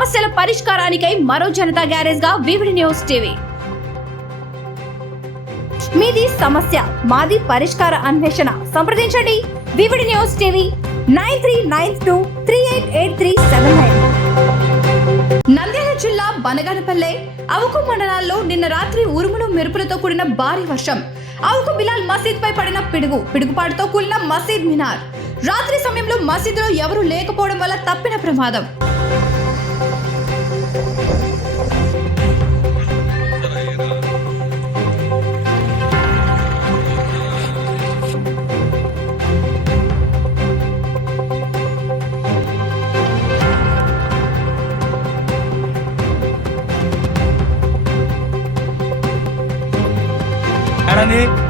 పరిష్కారానికై మరో జనతా గ్యారేజ్గా VVD news TV. మీది సమస్య మాది పరిష్కార అన్వేషణ. సంప్రదించండి. VVD news TV nine three nine two three eight eight three seven nine. Nandyal జిల్లా బనగానపల్లె అవుకు మండలాల్లో నిన్న రాత్రి ఉరుములు మెరుపులతో కూడిన భారీ వర్షం. అవుకు బిలాల్ మసీద్ పై పడిన పిడుగు పిడుగుపాటుతో కూలిన మసీద్ మినార్. రాత్రి సమయంలో మసీదులో ఎవరూ లేకపోవడం వల్ల తప్పిన ప్రమాదం. Yani